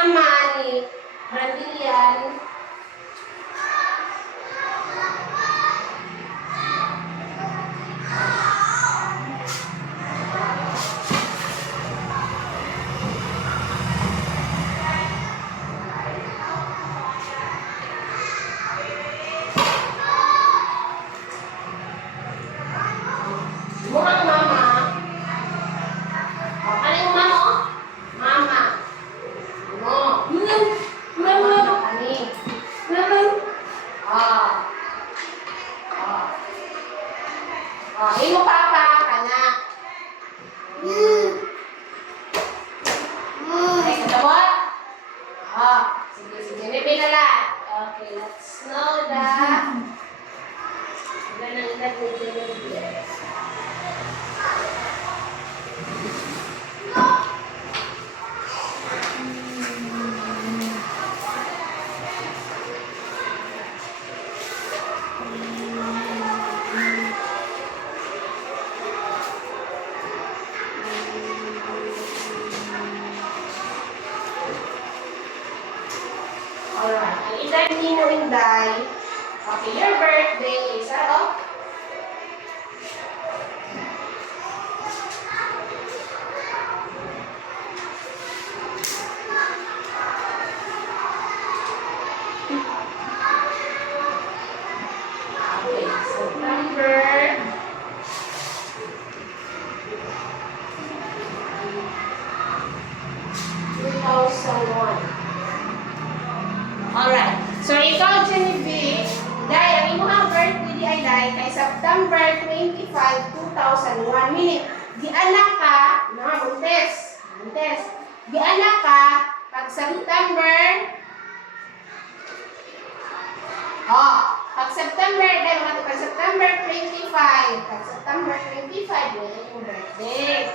mama ni Brandilian. Mukhang mama. Oh, ano yung mama? Oh? Mama. Ano? Mama kami. Mama. Oh. Oh. Oh, imo papa kana. Okay, katawat? Oh, sige, sige. May pinalat. Okay, let's know that. Ilan ang edad ni Genevieve? Alright, ang edad ni mo Inday. Okay, your birthday is ano? Okay, September 2001. Alright. So, ikaw, Genevieve, dahil ang imuhang birthday di ay dahil kay September 25, 2001. Meaning, di anak ka, buntes. Di anak ka, pag September, pag September 25, yun yung birthday.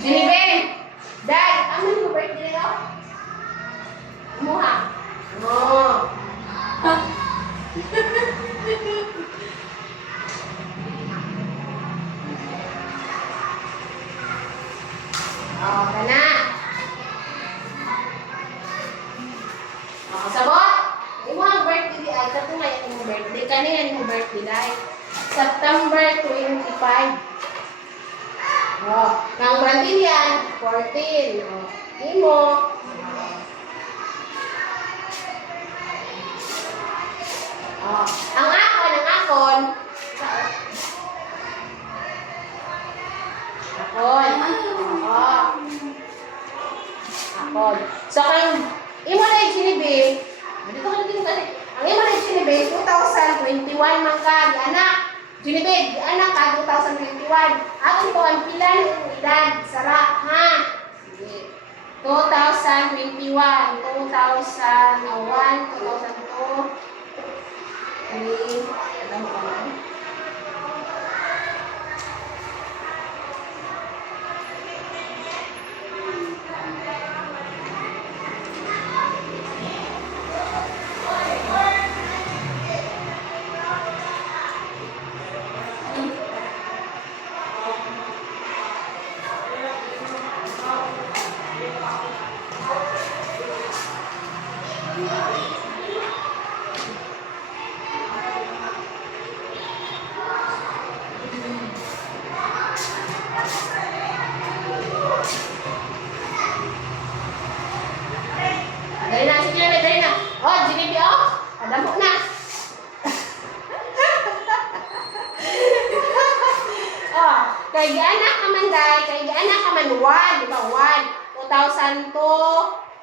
Genevieve, dahil, ano yung birthday nila? Muha. Oh. Oh, kana. Oh, sabot. Imong birthday ay katungay imong birthday kanina imong birthday dai. September 25. Oh, kang Brandilian 14. Oh, imo. Oh, ang akon. Akon. So, kang imo na yung Genevieve, dito ka dito kasi, ang imo na yung Genevieve, 2021 man ka, di anak. Genevieve, di anak ka, 2021. Aton ko, ang pila yung edad, sara, ha? Sige. 2021, 2001, 2002, alam mo ba? Dali na, sige na, dali na. Oh, Genevieve, oh. Adamo na. Oh, kay gianak ka man day, kay gianak ka man 1, di ba? 1, 2002,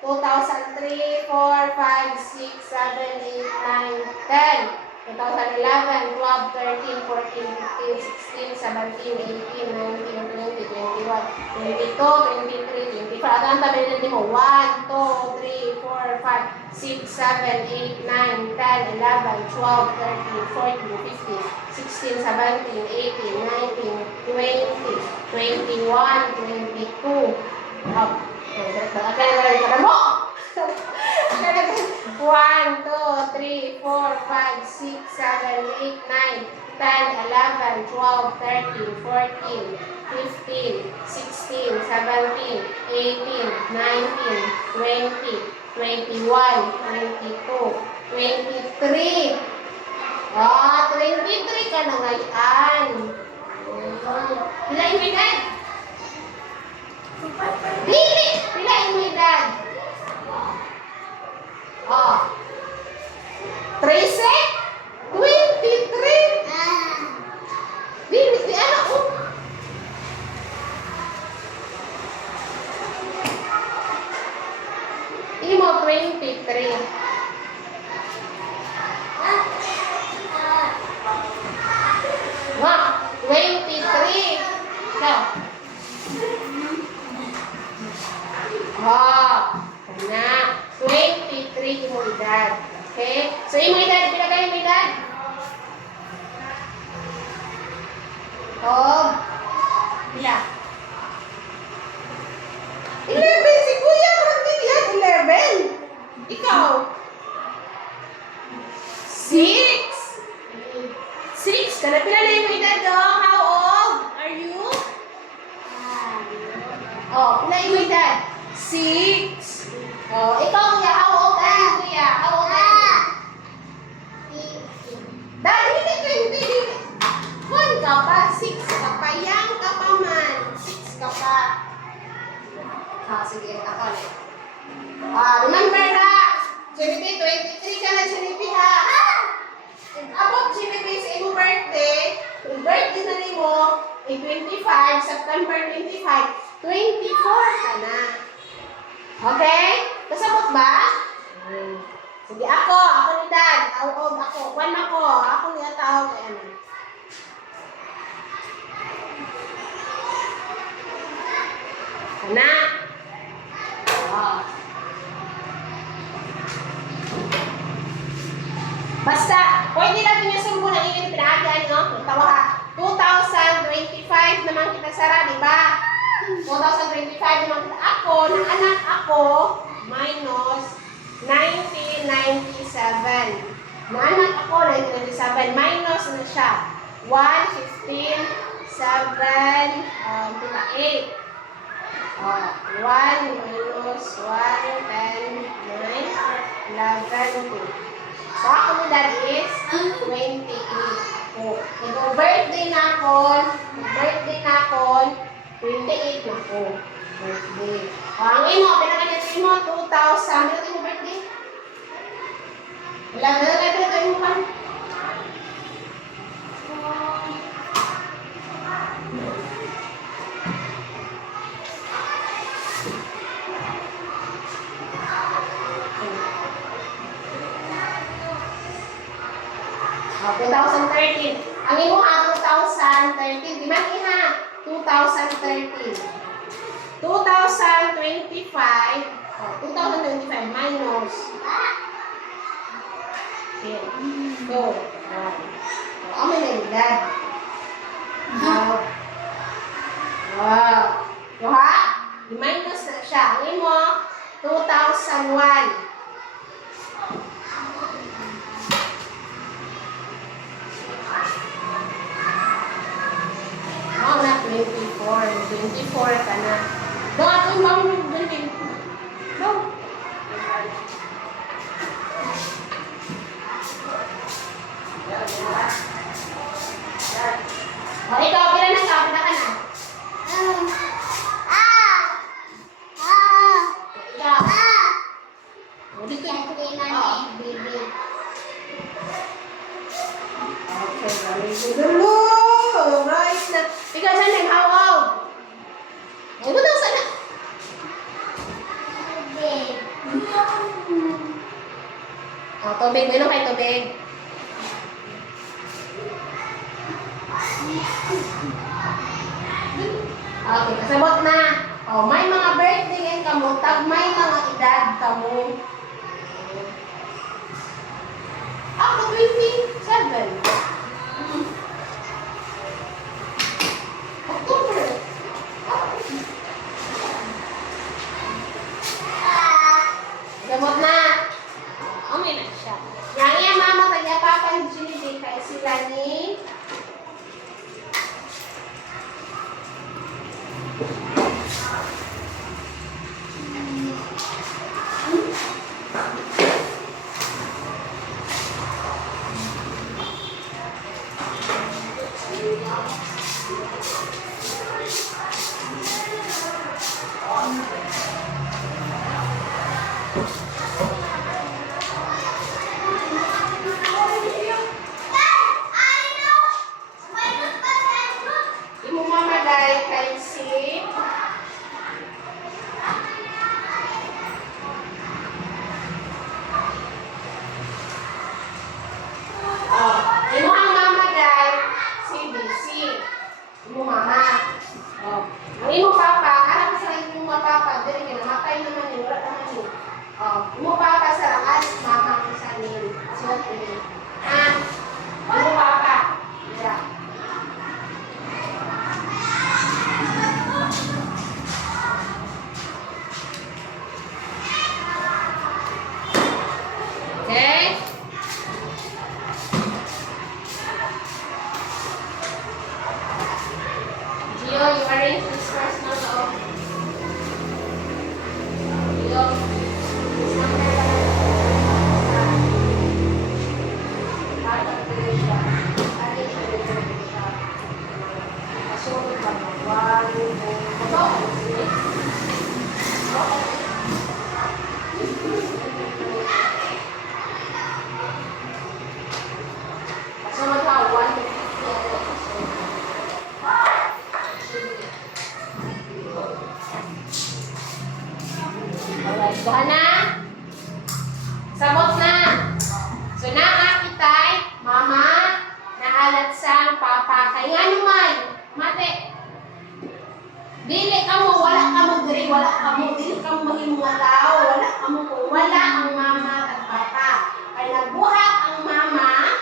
2003, 4, 5, 6, 7, 8, 9, 10. 2011, 12, 13, 14, 15, 16, 17, 18, 19, 20, 21, 22, 23, 24. Ato ang tabi din mo. 1, 2, 3, 4, 5, 6, 7, 8, 9, 10, 11, 12, 13, 14, 15, 16, 17, 18, 19, 20, 21, 22. Akan mo! 1, 2, 3, 4, 5, 6, 7, 8, 9, 10, 11, 12, 13, 14, 15, 16, 17, 18, 19, 20, 21, 22, 23. Ah, 23 ka na ngayon. Pilain mo yung dad? Dili! Pilain mo yung dad? Oh. 13? 23? Dili, di ano ko? Imo 23. Wah, 23. Ikaw. Oh, na. 23 imo edad. Okay? So, imo edad, pinagay mo edad? Oh. Bila? 11 si Kuya, parang din yan, 11. Ikaw? 6. 6. Kana pila na yung edad do? How old are you? Oh, pila yung edad? 6. Oh, ikaw Kuya, how old are you Kuya? How old are you? Dahil hindi. Kung ka pa, 6 ka pa, yang ka pa man. 6 ka pa. Ah, sige, ako na. Remember ha, Junipi, 23 ka na, Junipi ha. Abot Junipi sa iyong birthday, yung birthday na rin mo, ay 25, September 25, 24 ka na. Okay? Kasabot ba? Sige, ako ni Dad, how old ako? Kwan ako niya tawag, Kana. Basta, pwede natin yung sumbo ng inyong pinaagaan, no? Tawa ha. 2025 naman kita sara, di ba? 2025 naman kita. Ako, ng anak ako, minus 1997. Na anak ako, 1997. Minus na siya. 1, 15, 7, 8. 1 minus 1, 10, 9, 11, 2. So, ako ni Dad is 28. Oh, birthday na ako, 28 na ako. Birthday. Ang imo, pinakagatin mo, 2,000. Ano yung birthday? Ilang na birthday mo pa? Oh, 2013. Ang imo ha, 2013. Di man iha? 2013. 2025. Oh, 2025 minus. Okay. Go. Oh, may nagdad. Wow. Wow. So ha? I-minus na siya. Ang imo, 2001. Oh, na 24 ka na. Doon ato yung mami mo doon din. Doon. O, ikaw, pila na ka? Pila ka na? Ikaw. O, dito yung baby. Okay, very good. Right na. Ikaw, saan how old? Ay, mo daw sana. O, tubig. Meron kayo tubig. Okay, kasabot na. O, may mga birthday ngayon kamo, tag may mga edad kamo. Ako, 27. October. Gamot na. Umay na siya. Yang iya mama kaya papa yung sinibig kaya sila ni Imo mama dai kay si imo ang mama dai si BC. Imo mama. Oh. Ang imo papa, alam sa imo papa, dili kinamatay naman yun, wala naman yun. Oh, imo papa sa lakas, mama ko sa nin. Suot ko yun. Imo papa. Yeah. Okay? Gio, you arrange this first note of Gio. This number part of the siya. Arrange the siya. Kasunod pa mo. 1, 2, 3. Kasunod pa 1 to 50. Alright, buha na. Sabot na. So, nakakitay, mama, naalat sa papa. Kaya nga naman, mate, dili ka mo, wala ka mo diri, wala ka mo, dili ka mo maging mga tao, wala ka mo kung wala ang mama at papa. Kaya nagbuhat ang mama,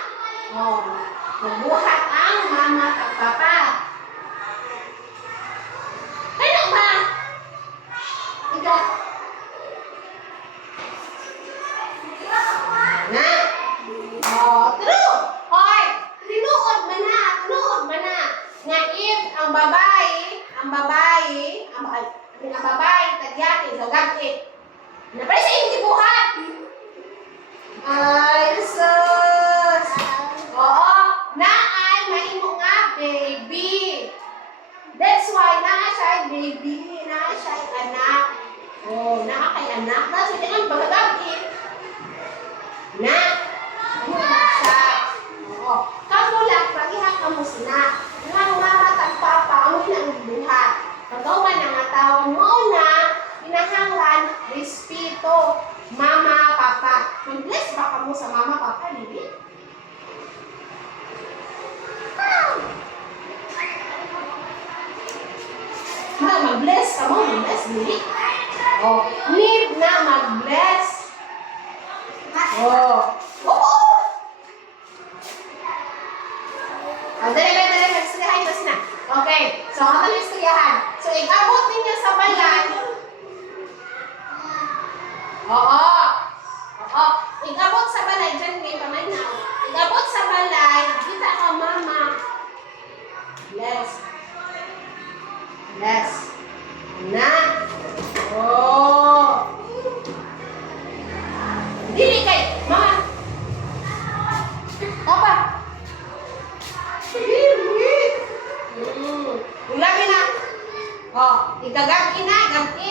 nagbuhat ang mama at papa. Kaya ba? Ikaw, na. True. Hoy, tinuod man na, tinuod man na. Nga if ang babae, tagyaki, gagakit. Napay sa iyong gibuhat. Ay, sus. Oo, naay mahimo nga baby. That's why naa siya baby, naa siya anak. Oh, naa kay anak. That's why ang bagagakit. Na, siya. Oo. Kamulat, pag-ihak ka mo sina. Nga mama at papa, ang ilang buhat. Pagkawan ng atawang mo na, pinahanglan, respeto, mama, papa. Mag-bless ba ka mo sa mama, papa, Lili? Mag-bless ka mo, mag-bless, Lili? Oh, need na mag-bless. Oh. Oo. Dali, mag-istoryahan ito sina. Okay. So, ang ating istoryahan. So, ikabot ninyo sa balay. Oo. Ikabot sa balay. Diyan may pamanaw. Ikabot sa balay. Kita ka, mama. Bless. Na. Oh. Dili kay, mama. Apa? Ulabi na. Oh, igagagi na, gabi.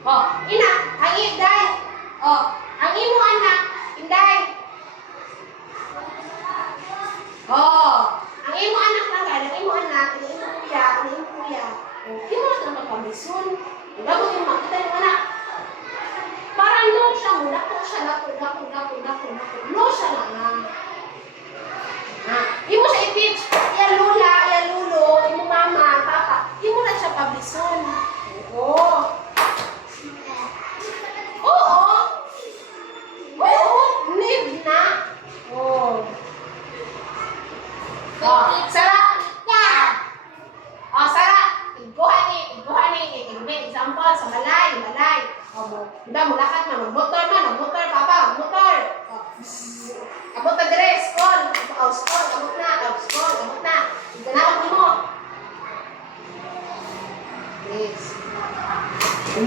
Oh, ina, ang inday. Oh, ang imo anak, inday. Oh, ang imo anak lang gani, ang imo anak, ang imo kuya. Oh, imo na magpamisun. Igabo yung makita yung anak. Parang no siya mo, dako. No siya lang. Imo siya i-teach, ya lula, ya lulo, imo mama, papa. Imo na siya pablison. Oo. Need na. Oh. Sara. Sara. Iguhan ni. Example, sa balay. Hindi mo lakat na. Mag-motor, papa, mag-motor. Abot na dire, school. Abot na. Iganaot mo. Yes.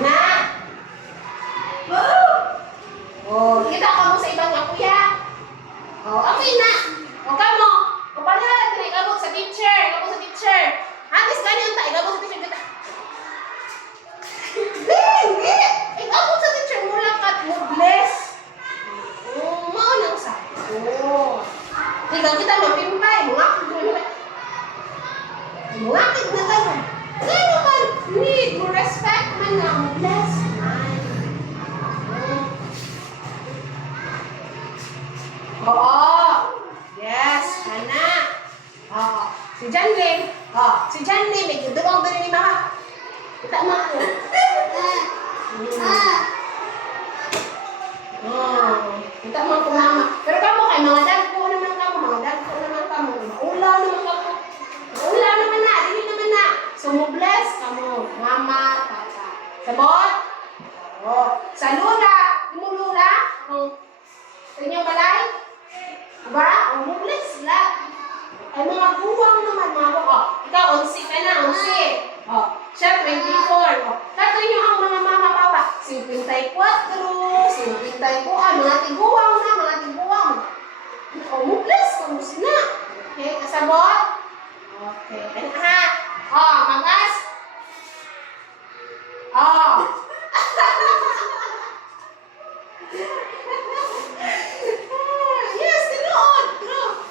Na. Oh, kita ka mo sa ibang nga kuya. Oh, okay na. O ka mo. O pala, ikaw kita magpimpay. Mungakit na tayo. Pero man, need mo respect man na mo bless man. Oo. Yes, kana. Oo. Si Janlin. Si Janlin, may gudawang ba ni mama? Kita mo ako. Kita mo ako mama. Pero kamo kay mga dagko naman kamo. Maulaw naman kamo. Maulaw naman na. Dili naman na. So mo bless kamo. Mama, papa. Sabot? Oo. Sa lula. Mo lula? Sa inyong balay? Diba? Mo bless sila. Ay mga buwang naman mga ikaw, 11 ka na, 11. Siya, 24. Tato nyo ang mga mama, papa. 54, 55, mga tiguwang na, mga tiguwang. Muplas, kamusta na. Okay, kasabot? Okay, ano ha? Magas. Yes, tinood. True.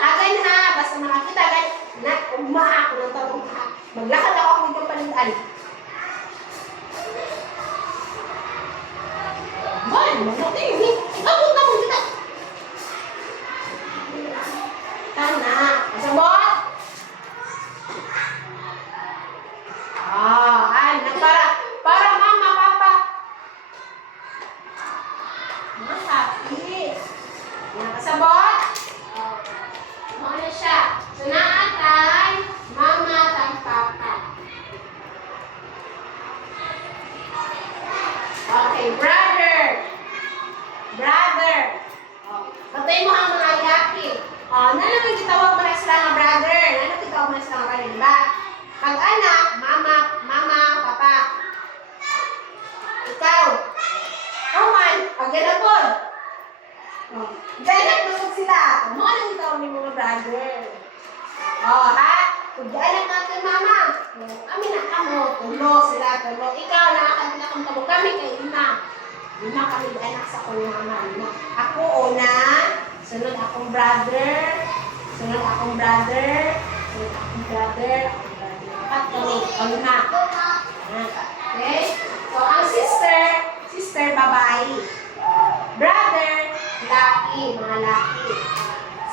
Agad ha, basta makakita agad. Ugma ako ng tarong ha. Maglakad ako ng kapalintaan. Boy, mabuti. Abot na mo kita. Tana. Masabot? Para mama, papa. Happy. Nakasabot? Ano siya? So, naatay, mama, tang papa. Okay, brother. Patay mo ang mga yaki. Nalang gitawag mo na sila nga brother. Nalang gitawag mo na sila nga kanil, ba? Pag-anak, mama, papa. Ikaw. Roman, pag-ganapon. Ganap mo sila. Ano ang gitawag ni mga brother? Ha? Pag-anak natin, mama. Amin na kamo. Tulo sila. Ikaw, nakakabila kong tabo. Kami kay Lima. Lima kami anak sa kong mama. Ako, una. Sunod akong brother. Sunod akong brother. Apat kami. Lima. Okay? So, ang sister, babae. Brother, laki. Mga laki.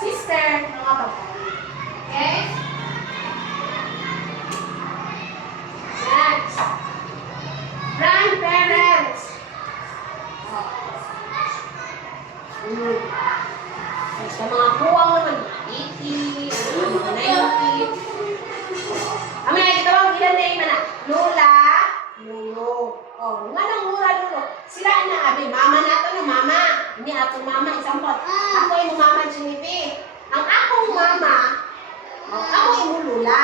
Sister, mga babae. Okay? Next. Grandparents. Sa mga buwang naman, 80, mga 90. Kami na itawag ilan na yung mana. Lola, Lolo. Nga nang mura, Lolo. Sila na, abi, mama na ito, mama. Hindi atong mama, example. Ako yung mama, Jennifer. Ang akong mama, ako yung lula.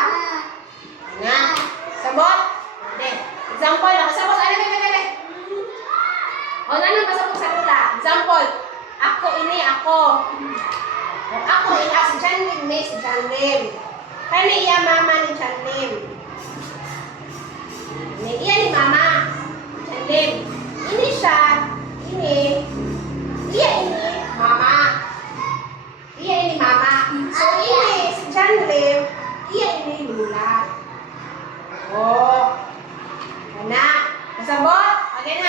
Nga. Sabot? Hindi. Example lang. Sabot. Bebe. Nang pasabot sa lula. Example. Ako ini, ako. Ako ini, si Janlim, si Janlim. Kani iya mama ni Janlim. Iya ni mama. Janlim. Ini siya. Ini. Iya ini, mama. Iya ini mama. So ini si Janlim. Iya ini lula. Anak. Kasabot? Again.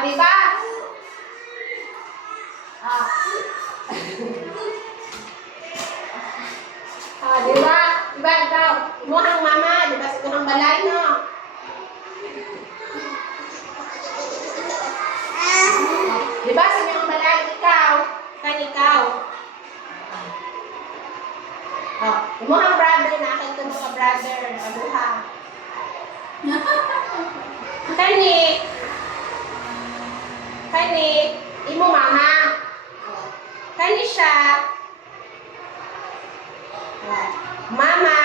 Diba? Diba? Diba ikaw? Imuhang mama. Diba sa imuhang balay, no? Diba sa imuhang balay? Ikaw. Ikaw. Imuhang brother na akin ito mga brother. Abuha. Kani, imo mama. Kani siya. Mama.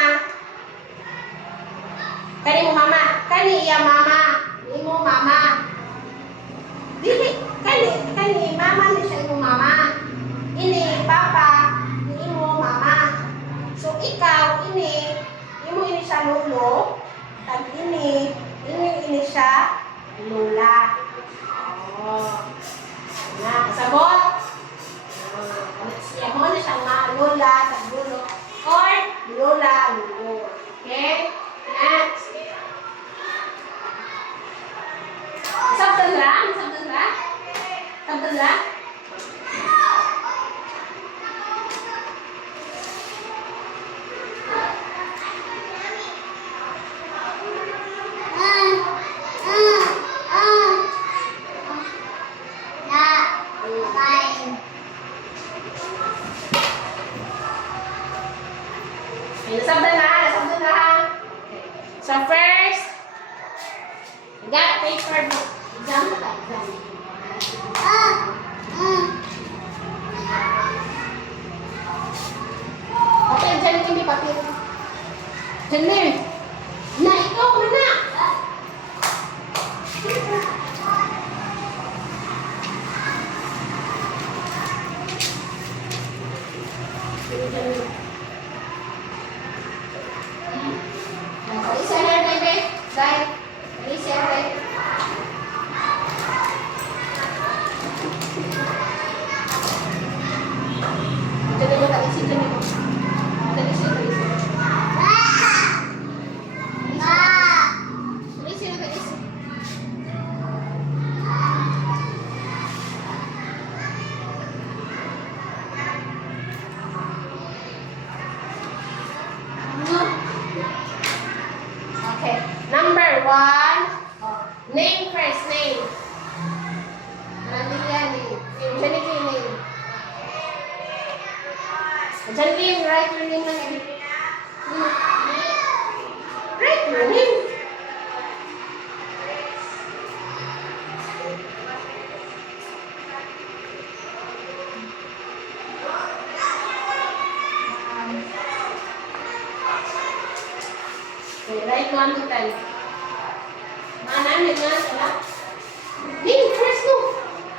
Kani mo mama. Kani iya mama. Imo mama. Dili. Kani mama ni siya imo mama. Ini papa. Imo mama. So ikaw, imo siya lolo. Tag ini siya lula. Sabot? Ano siya? Kaya mo na siyang maalula sa dulo. Or, lula, lulo. Okay? Next. Sabdan lang? Sabdan lang? Sabdan lang? Nasabdan na, nasabdan na. Okay. So first, got paper book. Exam ka, exam. Okay, dyan yung may papel. Dyan na yun. Na, ikaw na. Isa na, baby. Dahil, isa na, baby. Dali mo, dali siya, dali mo. Dali siya, dali siya. Dali siya, dali siya. Okay. Number 1. Name first, name. Nandyan, name. Jennifer, name. Janine, write your name lang. Write your name. Okay, write 1 to 10. Mana, name na sila. Name first, no.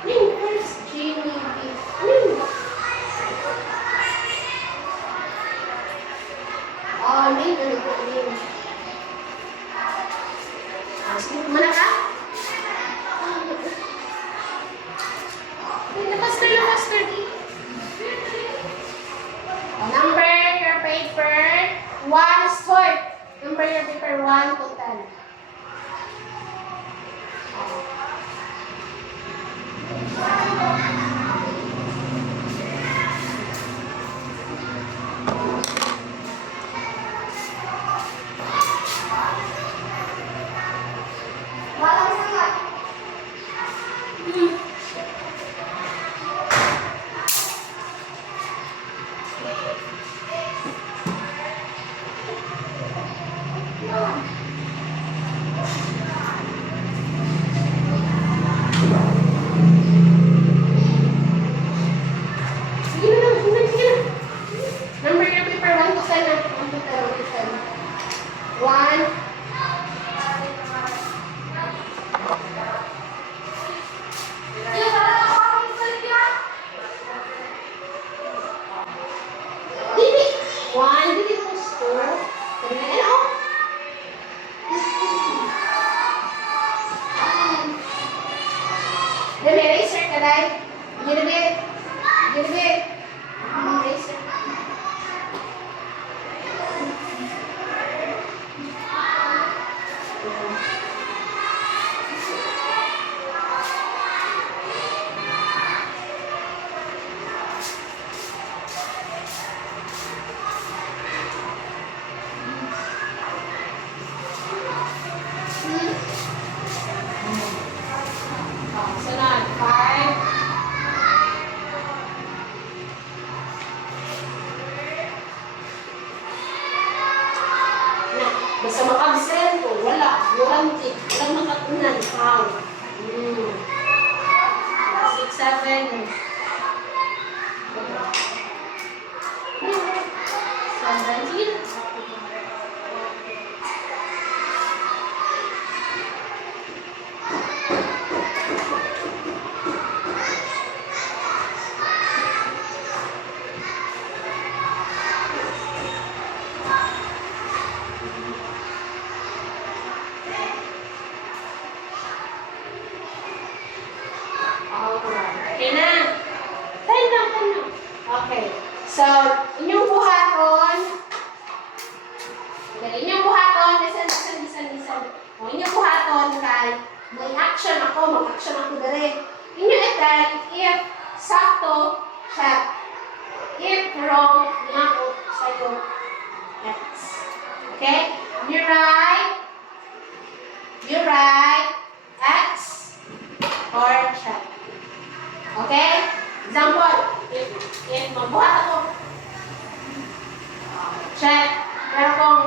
Name first. Jamie, name. Oh, name, ano po, name. Sige, mana ka? Napaster. Number your paper 1 short. Number your paper 1 to 10. Number your paper 1 to 10 na. 1 to 10. 1. Dili. 1. Dili gusto. Ano? Dili, eraser ka dahil. Dili. Eraser. Sunod, 5. Basta mag-absent o wala, warranty, walang makatunan, how? 6, 7. 17. Okay na. 10 lang. Okay. inyong buhaton. Okay, inyong buhaton. Listen. O, inyong buhaton kay may action ako, mag-action ako dali. Inyong etal, if sakto, check. If wrong, nga ako sa'yo, X. Okay? You write X or check. Okay? Example, if magbuhat ako, check. Pero kung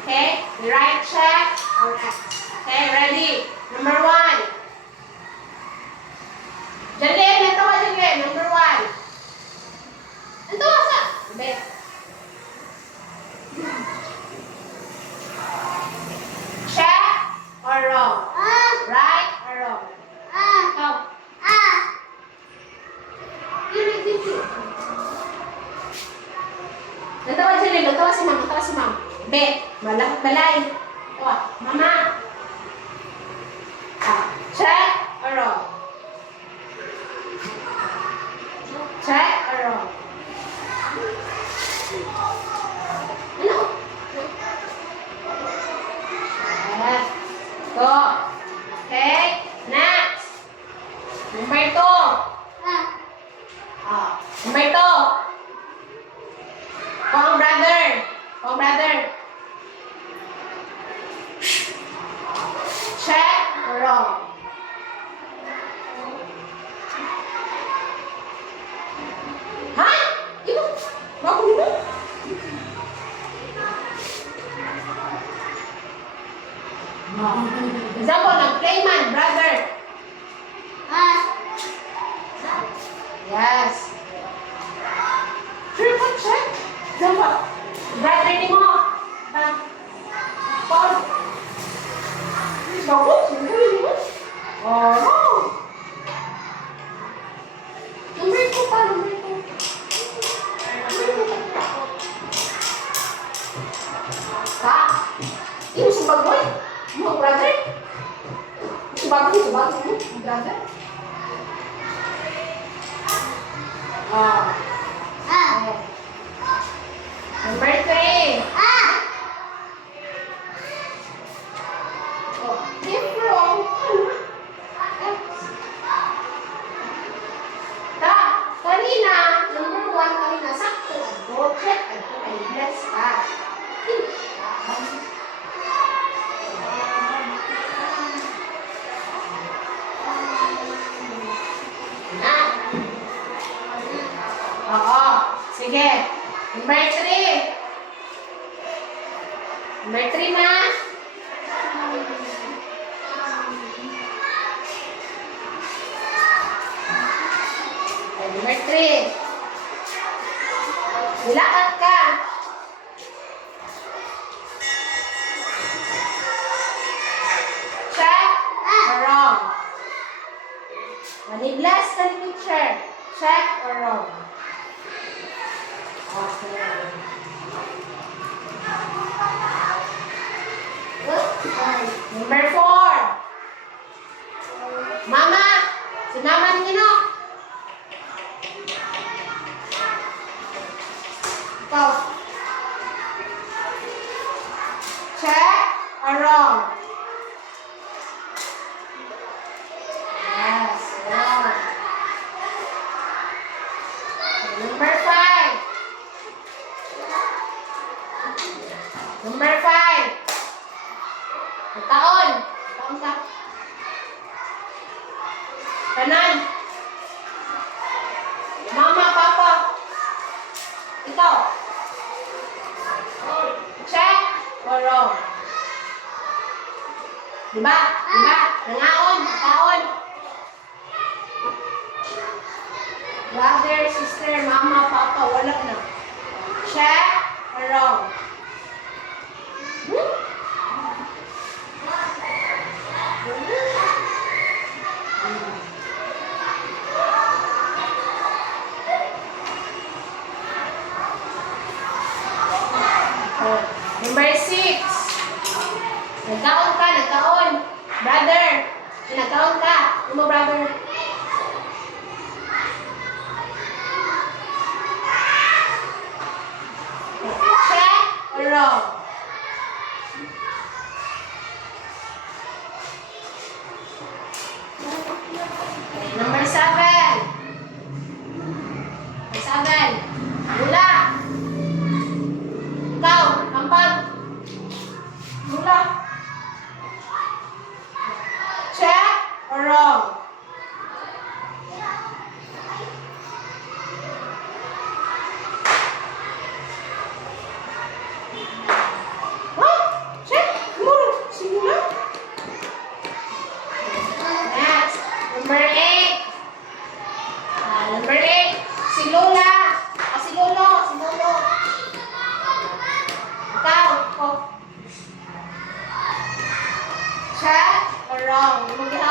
okay? You write check or X. Okay, ready? Number 1. Jalin, ito ka Jalin. Number 1. Ito ka sa? Bet. Check or wrong? Right or wrong? Ikaw. Dito. Ito ka Jalin. Ito ka si ma'am. Bet. Balay. Ito ka. Mama. Check or wrong? Check or wrong? Ano? Yes. Go. Okay. Next. Number 2. Number 2. Kong brother. Check or wrong? Ha? Ito? Bago nito? Example, nag-playman, brother. Yes. Sure, what? Check. Example, brother ni mo. Paul. Bago? Sino mo? Oh. Number 2 pa, number 2. Ini sumbag boy, mo brother. Sumbag mo, brother. Number 3. If wrong, kanina, number 1, kanina sakto. Go check, ito ay bless ka. Oo. Sige. Number 3. Number 3, ma. Number 3. Nilakat ka. Check or wrong? Maniblas ka ni teacher. Check or wrong? Okay. Number 4. Mama. Si mama ninyo. Ikaw. Check or wrong? Yes, wrong. Number 5. Number 5. Taon ka. Kanan. Mama, papa. Ikaw. Check or wrong? Diba? Nangaon, taon. Brother, sister, mama, papa, wala na. Check or wrong? Number 6. Nagkaon. Brother. Nagkaon ka. Ano mo, brother?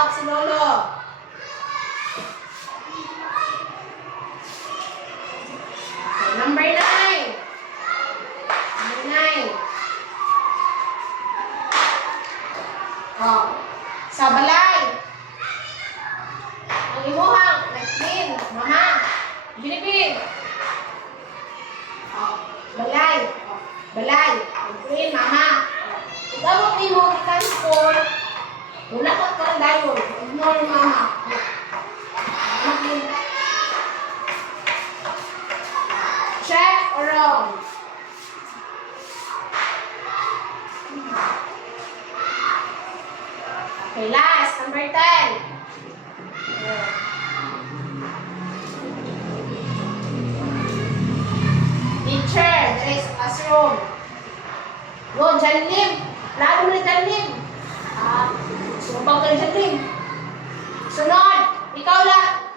Tawag si Lolo. Okay, number 9. Number 9. Oh, sa balay. Ang imuhang, nag-clean, mama. Binibig. Oh, balay. Oh, balay. Nag-clean, mama. Ikaw mo i-transport. Wala ka ka dayon. Ignore mama. Check or wrong? Okay, last. Number 10. Teacher, there is a classroom. Go, Janlim. Lalo mo na Janlim. Sumpang ka na Janlim. Sunod. Ikaw lang.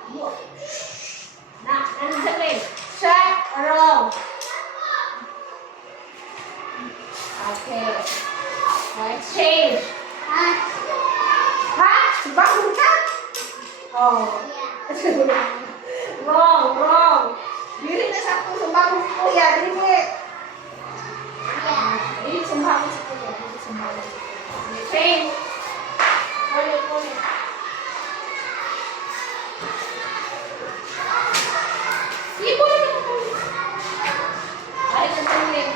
Ano Janlim? Check or wrong? Okay. Exchange. Ha? Bangun ka? Oh. Wrong. Dili na sa akong sumbang si Kuya. Dili. Dili sumbang si Kuya. Change. Kulit. Ibon na kulit. Ay, nagkulit.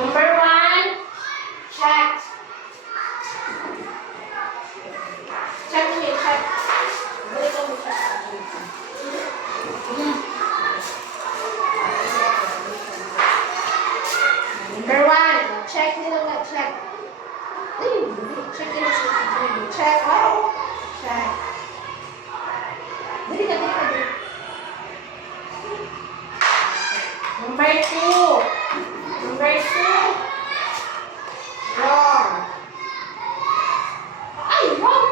Number 1, check. Check me, check. Balik mo check. Number 1, check nila nga, check. Check nila sa check. Oh, check. Dali ka. Number 2. Number 2. Wrong. Ay, wrong.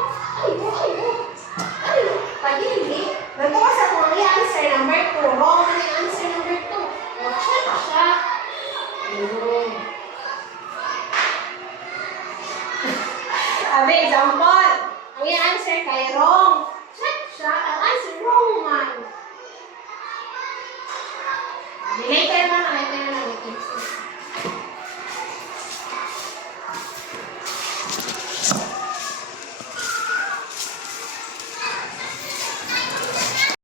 Ay, pag-hindi. Nagkawa sa kung i-answer number 2. Wrong na yung answer number 2. Check siya. Abi, example. Ang i-answer kay wrong.